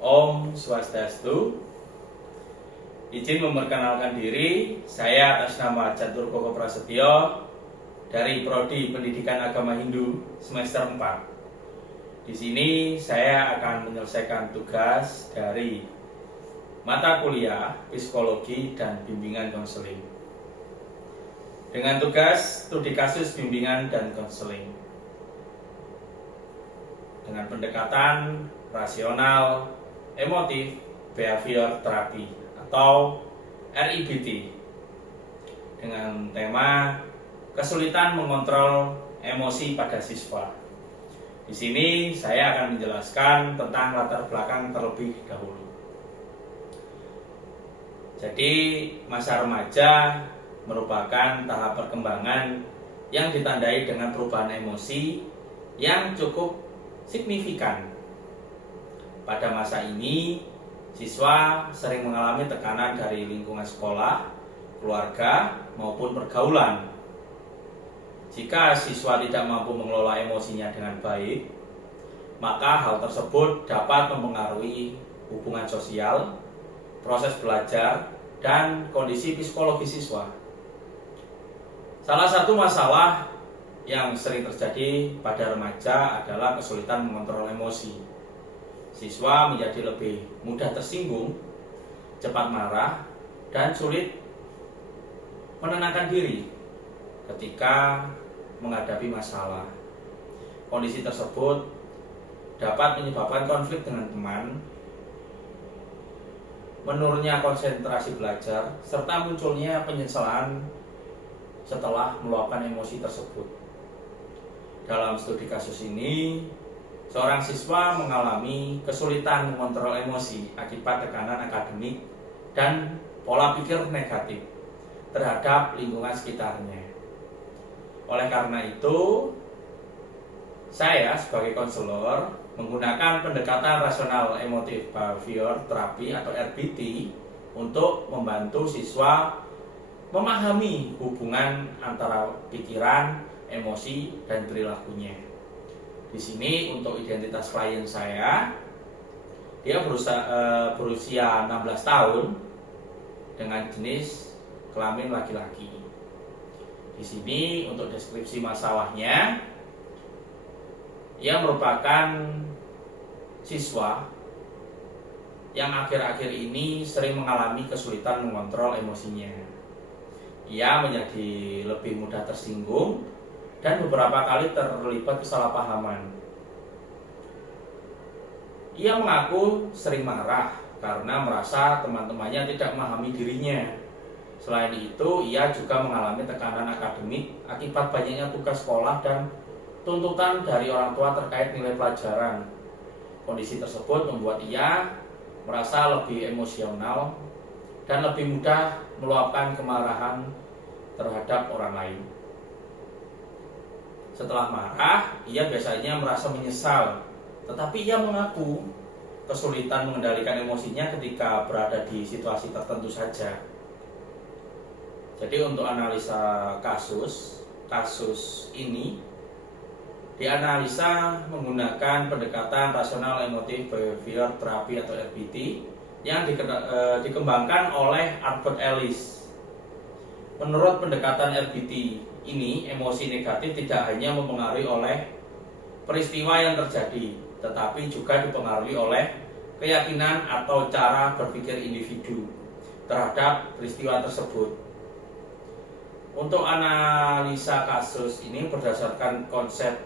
Om Swastiastu. Izin memperkenalkan diri, saya atas nama Catur Koko Prasetyo dari Prodi Pendidikan Agama Hindu semester 4. Di sini saya akan menyelesaikan tugas dari mata kuliah Psikologi dan Bimbingan Konseling dengan tugas studi kasus bimbingan dan konseling dengan pendekatan rasional, emotif, behavior therapy atau RIBT dengan tema kesulitan mengontrol emosi pada siswa. Di sini saya akan menjelaskan tentang latar belakang terlebih dahulu. Jadi masa remaja merupakan tahap perkembangan yang ditandai dengan perubahan emosi yang cukup signifikan. Pada masa ini, siswa sering mengalami tekanan dari lingkungan sekolah, keluarga, maupun pergaulan. Jika siswa tidak mampu mengelola emosinya dengan baik, maka hal tersebut dapat mempengaruhi hubungan sosial, proses belajar, dan kondisi psikologi siswa. Salah satu masalah yang sering terjadi pada remaja adalah kesulitan mengontrol emosi. Siswa menjadi lebih mudah tersinggung, cepat marah, dan sulit menenangkan diri ketika menghadapi masalah. Kondisi tersebut dapat menyebabkan konflik dengan teman, menurunnya konsentrasi belajar, serta munculnya penyesalan setelah meluapkan emosi tersebut. Dalam studi kasus ini, seorang siswa mengalami kesulitan mengontrol emosi akibat tekanan akademik dan pola pikir negatif terhadap lingkungan sekitarnya. Oleh karena itu, saya sebagai konselor menggunakan pendekatan rasional emotif behavior therapy atau RBT untuk membantu siswa memahami hubungan antara pikiran, emosi, dan perilakunya. Di sini untuk identitas klien saya, dia berusia 16 tahun dengan jenis kelamin laki-laki. Di sini untuk deskripsi masalahnya, ia merupakan siswa yang akhir-akhir ini sering mengalami kesulitan mengontrol emosinya. Ia menjadi lebih mudah tersinggung dan beberapa kali terlibat kesalahpahaman. Ia mengaku sering marah karena merasa teman-temannya tidak memahami dirinya. Selain itu, ia juga mengalami tekanan akademik akibat banyaknya tugas sekolah dan tuntutan dari orang tua terkait nilai pelajaran. Kondisi tersebut membuat ia merasa lebih emosional dan lebih mudah meluapkan kemarahan terhadap orang lain. Setelah marah, ia biasanya merasa menyesal, tetapi ia mengaku kesulitan mengendalikan emosinya ketika berada di situasi tertentu saja. Jadi untuk analisa kasus ini dianalisa menggunakan pendekatan rasional emotif behavior therapy atau RBT yang dikembangkan oleh Albert Ellis. Menurut pendekatan RBT ini, emosi negatif tidak hanya mempengaruhi oleh peristiwa yang terjadi, tetapi juga dipengaruhi oleh keyakinan atau cara berpikir individu terhadap peristiwa tersebut. Untuk analisa kasus ini berdasarkan konsep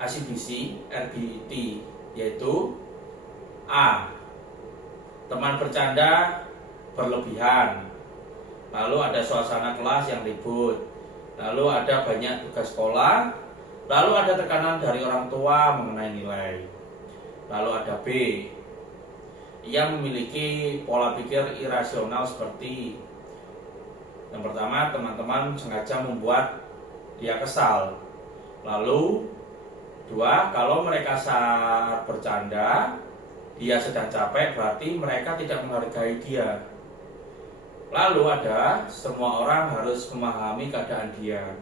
ACBC RBT, yaitu A. Teman bercanda berlebihan, lalu ada suasana kelas yang ribut, lalu ada banyak tugas sekolah, lalu ada tekanan dari orang tua mengenai nilai. Lalu ada B. Ia memiliki pola pikir irasional seperti yang pertama, teman-teman sengaja membuat dia kesal. Lalu 2, kalau mereka saat bercanda, dia sedang capek, berarti mereka tidak menghargai dia. Lalu ada, semua orang harus memahami keadaan dia.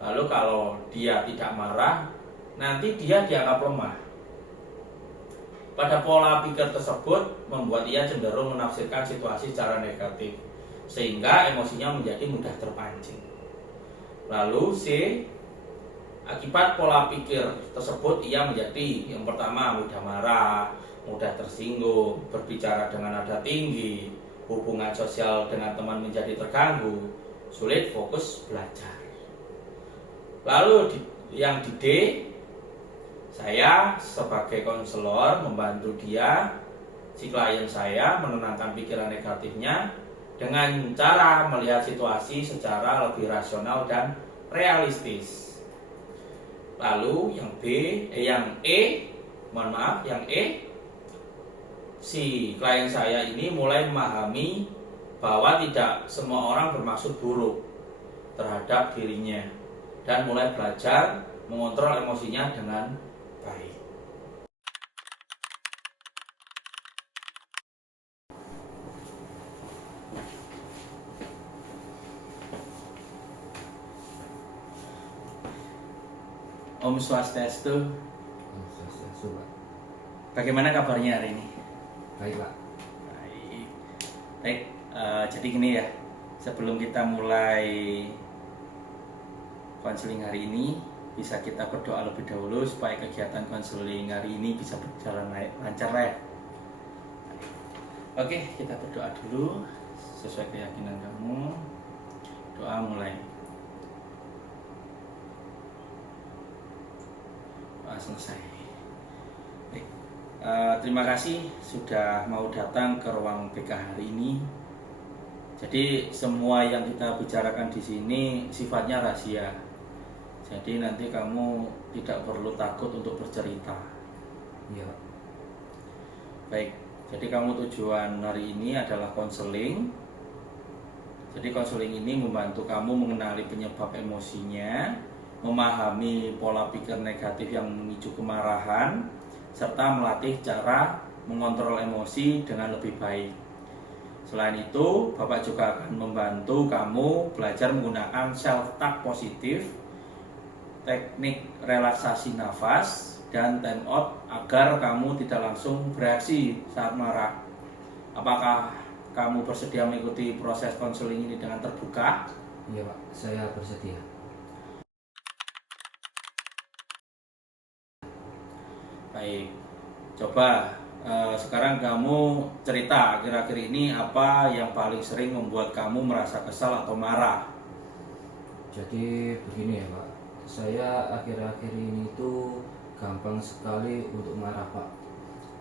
Lalu kalau dia tidak marah, nanti dia dianggap lemah. Pada pola pikir tersebut membuat ia cenderung menafsirkan situasi secara negatif, sehingga emosinya menjadi mudah terpancing. Lalu C, akibat pola pikir tersebut ia menjadi yang pertama mudah marah, mudah tersinggung, berbicara dengan nada tinggi, hubungan sosial dengan teman menjadi terganggu, sulit fokus belajar. Lalu yang di D, saya sebagai konselor membantu dia, si klien saya, menenangkan pikiran negatifnya dengan cara melihat situasi secara lebih rasional dan realistis. Lalu yang E, si klien saya ini mulai memahami bahwa tidak semua orang bermaksud buruk terhadap dirinya dan mulai belajar mengontrol emosinya dengan baik. Om Swastiastu. Om Swastiastu, Pak. Bagaimana kabarnya hari ini? Baik, Pak. Baik. Jadi gini ya, sebelum kita mulai konseling hari ini, bisa kita berdoa lebih dahulu supaya kegiatan konseling hari ini bisa berjalan lancar ya. Oke, kita berdoa dulu sesuai keyakinan kamu. Doa mulai. Selesai. Baik. Terima kasih sudah mau datang ke ruang BK hari ini. Jadi semua yang kita bicarakan di sini sifatnya rahasia. Jadi nanti kamu tidak perlu takut untuk bercerita. Iya. Baik. Jadi kamu tujuan hari ini adalah konseling. Jadi konseling ini membantu kamu mengenali penyebab emosinya, memahami pola pikir negatif yang memicu kemarahan, serta melatih cara mengontrol emosi dengan lebih baik. Selain itu, Bapak juga akan membantu kamu belajar menggunakan self-talk positif, teknik relaksasi nafas, dan time out agar kamu tidak langsung bereaksi saat marah. Apakah kamu bersedia mengikuti proses konseling ini dengan terbuka? Iya, Pak. Saya bersedia. Baik, coba sekarang kamu cerita akhir-akhir ini apa yang paling sering membuat kamu merasa kesal atau marah. Jadi begini ya, Pak. Saya akhir-akhir ini tuh gampang sekali untuk marah, Pak.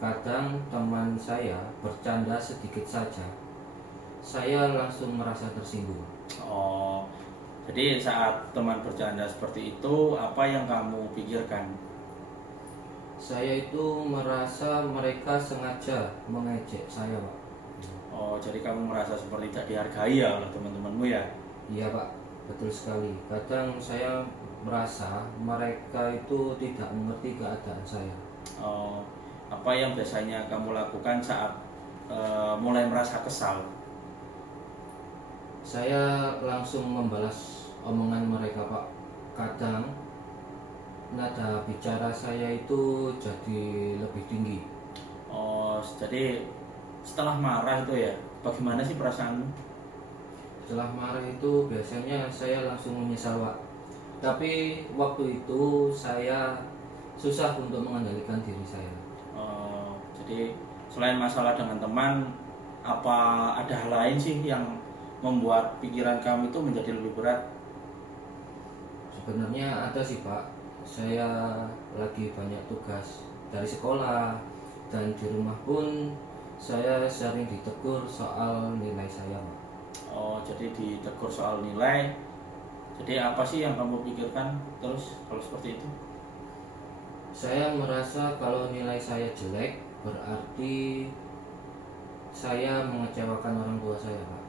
Kadang teman saya bercanda sedikit saja, saya langsung merasa tersinggung. Oh, jadi saat teman bercanda seperti itu, apa yang kamu pikirkan? Saya itu merasa mereka sengaja mengejek saya, Pak. Oh, jadi kamu merasa seperti tidak dihargai ya oleh teman-temanmu ya? Iya, Pak, betul sekali. Kadang saya merasa mereka itu tidak mengerti keadaan saya. Oh, apa yang biasanya kamu lakukan saat mulai merasa kesal? Saya langsung membalas omongan mereka, Pak. Kadang nada bicara saya itu jadi lebih tinggi. Oh, jadi setelah marah itu ya, bagaimana sih perasaanmu? Setelah marah itu biasanya saya langsung menyesal, Pak. Tapi waktu itu saya susah untuk mengendalikan diri saya. Oh, jadi selain masalah dengan teman, apa ada hal lain sih yang membuat pikiran kamu itu menjadi lebih berat? Sebenarnya ada sih, Pak. Saya lagi banyak tugas dari sekolah dan di rumah pun saya sering ditegur soal nilai saya, Pak. Oh, jadi ditegur soal nilai. Jadi apa sih yang kamu pikirkan terus kalau seperti itu? Saya merasa kalau nilai saya jelek berarti saya mengecewakan orang tua saya, Pak.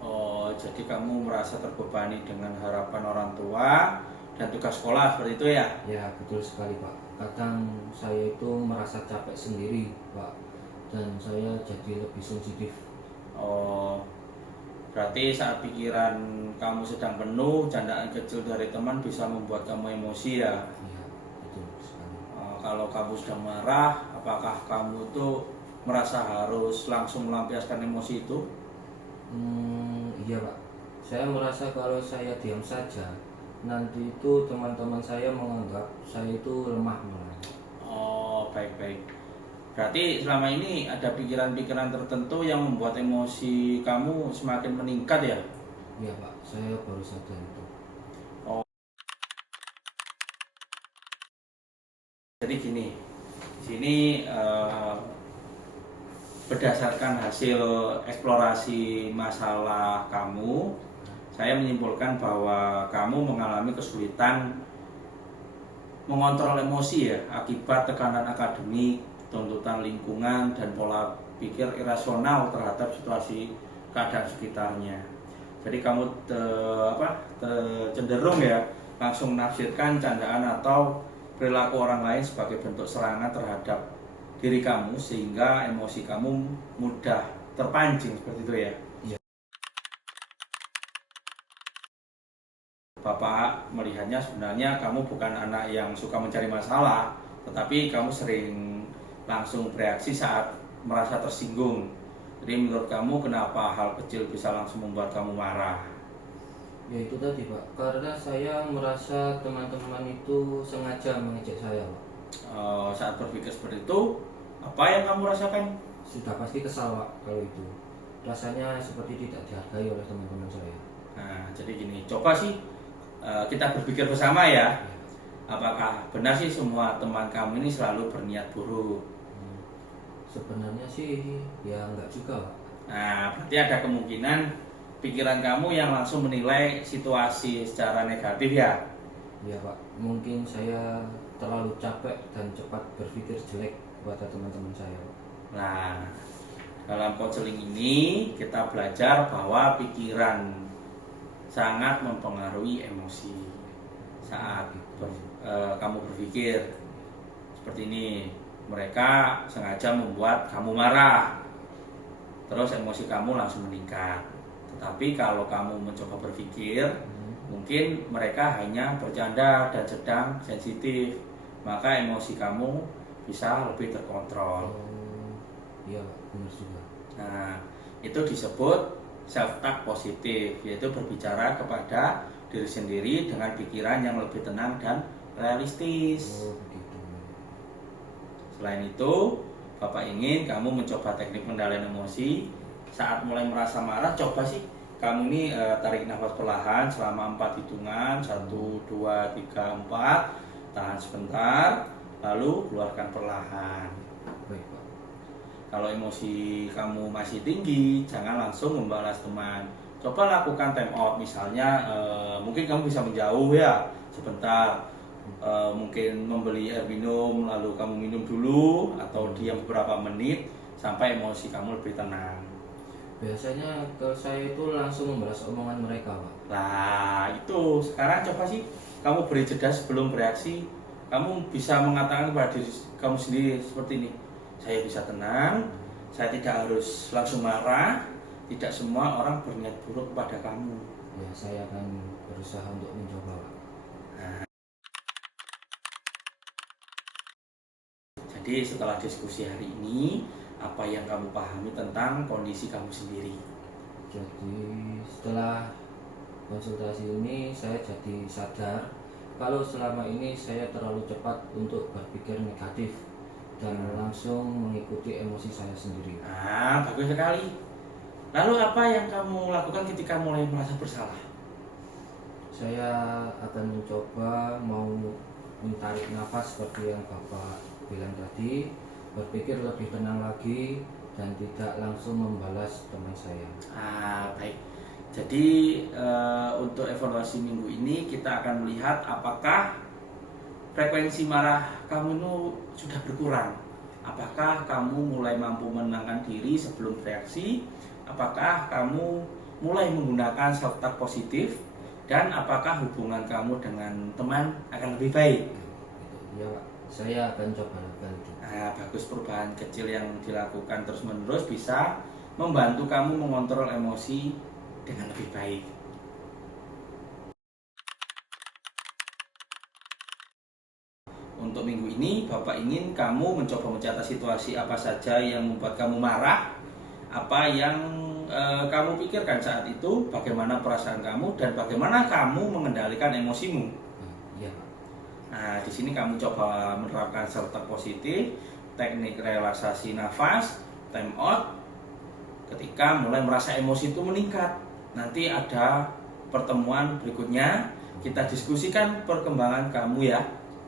Oh, jadi kamu merasa terbebani dengan harapan orang tua dan tugas sekolah seperti itu ya? Ya, betul sekali, Pak. Kadang saya itu merasa capek sendiri, Pak, dan saya jadi lebih sensitif. Oh, berarti saat pikiran kamu sedang penuh, candaan kecil dari teman bisa membuat kamu emosi ya? Iya, betul sekali. kalau kamu sedang marah, apakah kamu tuh merasa harus langsung melampiaskan emosi itu? Iya Pak, saya merasa kalau saya diam saja, nanti itu teman-teman saya menganggap saya itu lemah malah. Oh, baik-baik. Berarti selama ini ada pikiran-pikiran tertentu yang membuat emosi kamu semakin meningkat ya? Iya Pak, saya baru sadar itu. Oh, jadi gini, di sini berdasarkan hasil eksplorasi masalah kamu, saya menyimpulkan bahwa kamu mengalami kesulitan mengontrol emosi ya akibat tekanan akademik, tuntutan lingkungan, dan pola pikir irasional terhadap situasi keadaan sekitarnya. Jadi kamu cenderung ya langsung menafsirkan candaan atau perilaku orang lain sebagai bentuk serangan terhadap diri kamu, sehingga emosi kamu mudah terpancing seperti itu ya. Iya. Bapak melihatnya sebenarnya kamu bukan anak yang suka mencari masalah, tetapi kamu sering langsung bereaksi saat merasa tersinggung. Jadi menurut kamu kenapa hal kecil bisa langsung membuat kamu marah? Ya itu tadi Pak, karena saya merasa teman-teman itu sengaja mengejek saya Pak. Saat berpikir seperti itu, apa yang kamu rasakan? Sudah pasti kesal Pak kalau itu. Rasanya seperti tidak dihargai oleh teman-teman saya. Nah, jadi gini, coba sih kita berpikir bersama ya. Ya. Apakah benar sih semua teman kamu ini selalu berniat buruk? Sebenarnya sih ya enggak juga Pak. Nah, berarti ada kemungkinan pikiran kamu yang langsung menilai situasi secara negatif ya. Ya Pak, mungkin saya terlalu capek dan cepat berpikir jelek kepada teman-teman saya Pak. Nah, dalam konseling ini kita belajar bahwa pikiran sangat mempengaruhi emosi saat kamu berpikir seperti ini. Mereka sengaja membuat kamu marah, terus emosi kamu langsung meningkat. Tetapi kalau kamu mencoba berpikir, mungkin mereka hanya bercanda dan sedang sensitif, maka emosi kamu bisa lebih terkontrol. Iya Pak, benar juga. Nah, itu disebut self-talk positif, yaitu berbicara kepada diri sendiri dengan pikiran yang lebih tenang dan realistis. Oh begitu. Selain itu, Bapak ingin kamu mencoba teknik pengendalian emosi. Saat mulai merasa marah, coba sih kamu ini tarik nafas perlahan selama 4 hitungan, 1, 2, 3, 4, tahan sebentar, lalu keluarkan perlahan. Baik Pak. Kalau emosi kamu masih tinggi, jangan langsung membalas teman. Coba lakukan time out, misalnya mungkin kamu bisa menjauh ya sebentar, mungkin membeli air minum, lalu kamu minum dulu, atau diam beberapa menit sampai emosi kamu lebih tenang. Biasanya kalau saya itu langsung membalas omongan mereka Pak. Nah itu, sekarang coba sih kamu beri jeda sebelum bereaksi. Kamu bisa mengatakan kepada diri kamu sendiri seperti ini: saya bisa tenang, saya tidak harus langsung marah, tidak semua orang berniat buruk kepada kamu. Ya saya akan berusaha untuk mencoba Pak. Jadi setelah diskusi hari ini, apa yang kamu pahami tentang kondisi kamu sendiri? Jadi setelah konsultasi ini saya jadi sadar kalau selama ini saya terlalu cepat untuk berpikir negatif dan langsung mengikuti emosi saya sendiri. Nah, bagus sekali. Lalu apa yang kamu lakukan ketika mulai merasa bersalah? Saya akan mencoba mau menarik nafas seperti yang Bapak bilang tadi, berpikir lebih tenang lagi dan tidak langsung membalas teman saya. Baik. Jadi untuk evaluasi minggu ini kita akan melihat apakah frekuensi marah kamu itu sudah berkurang. Apakah kamu mulai mampu menenangkan diri sebelum bereaksi? Apakah kamu mulai menggunakan self-talk positif? Dan apakah hubungan kamu dengan teman akan lebih baik? Ya Pak, saya akan coba lakukan itu. Bagus, perubahan kecil yang dilakukan terus-menerus bisa membantu kamu mengontrol emosi dengan lebih baik. Untuk minggu ini Bapak ingin kamu mencoba mencatat situasi apa saja yang membuat kamu marah, apa yang kamu pikirkan saat itu, bagaimana perasaan kamu, dan bagaimana kamu mengendalikan emosimu. Iya, Pak. Nah, di sini kamu coba menerapkan serta positif, teknik relaksasi nafas, time out. Ketika mulai merasa emosi itu meningkat, nanti ada pertemuan berikutnya, kita diskusikan perkembangan kamu ya.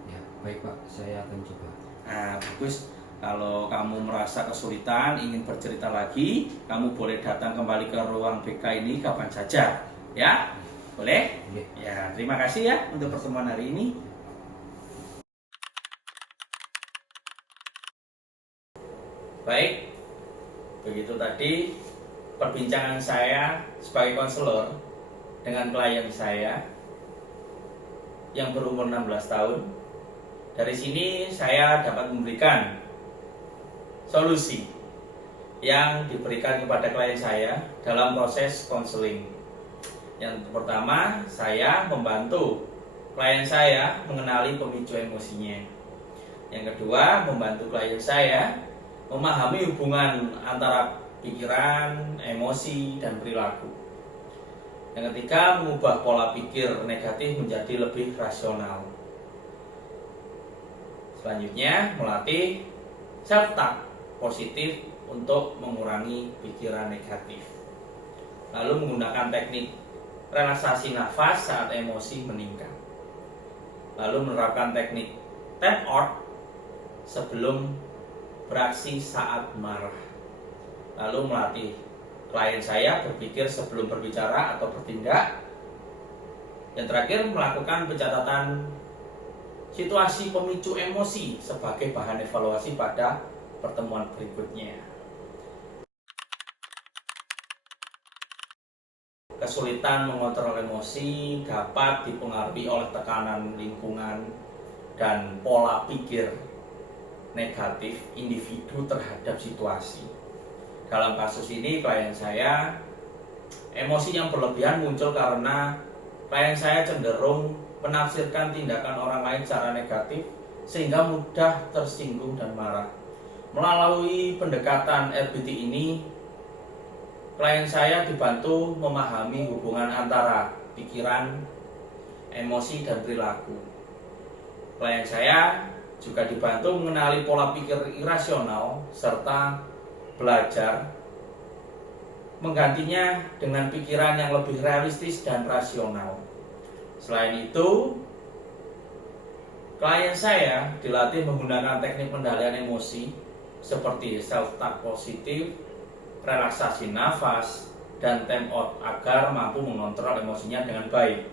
Ya, baik Pak, saya akan coba. Nah, bagus. Kalau kamu merasa kesulitan, ingin bercerita lagi, kamu boleh datang kembali ke ruang BK ini kapan saja. Ya, boleh? Iya. Ya, terima kasih ya untuk pertemuan hari ini. Baik, begitu tadi perbincangan saya sebagai konselor dengan klien saya yang berumur 16 tahun. Dari sini saya dapat memberikan solusi yang diberikan kepada klien saya dalam proses konseling. Yang pertama, saya membantu klien saya mengenali pemicu emosinya. Yang kedua, membantu klien saya memahami hubungan antara pikiran, emosi, dan perilaku. Yang ketiga, mengubah pola pikir negatif menjadi lebih rasional. Selanjutnya, melatih self-talk positif untuk mengurangi pikiran negatif. Lalu menggunakan teknik relaksasi nafas saat emosi meningkat. Lalu menerapkan teknik time out sebelum beraksi saat marah. Lalu melatih klien saya berpikir sebelum berbicara atau bertindak. Yang terakhir, melakukan pencatatan situasi pemicu emosi sebagai bahan evaluasi pada pertemuan berikutnya. Kesulitan mengontrol emosi dapat dipengaruhi oleh tekanan lingkungan dan pola pikir negatif individu terhadap situasi. Dalam kasus ini klien saya, emosi yang berlebihan muncul karena klien saya cenderung menafsirkan tindakan orang lain secara negatif sehingga mudah tersinggung dan marah. Melalui pendekatan RBT ini, klien saya dibantu memahami hubungan antara pikiran, emosi, dan perilaku. Klien saya juga dibantu mengenali pola pikir irasional serta belajar menggantinya dengan pikiran yang lebih realistis dan rasional. Selain itu, klien saya dilatih menggunakan teknik pengendalian emosi seperti self-talk positif, relaksasi nafas, dan time out agar mampu mengontrol emosinya dengan baik.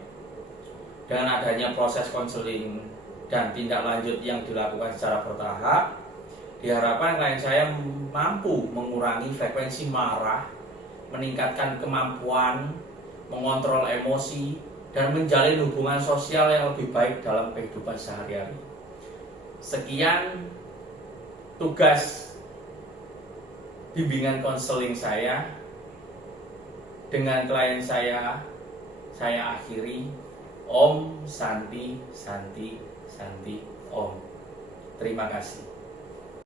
Dengan adanya proses konseling dan tindak lanjut yang dilakukan secara bertahap, diharapkan klien saya mampu mengurangi frekuensi marah, meningkatkan kemampuan mengontrol emosi, dan menjalin hubungan sosial yang lebih baik dalam kehidupan sehari-hari. Sekian tugas bimbingan konseling saya dengan klien saya akhiri. Om Santi Santi Santi Om. Terima kasih.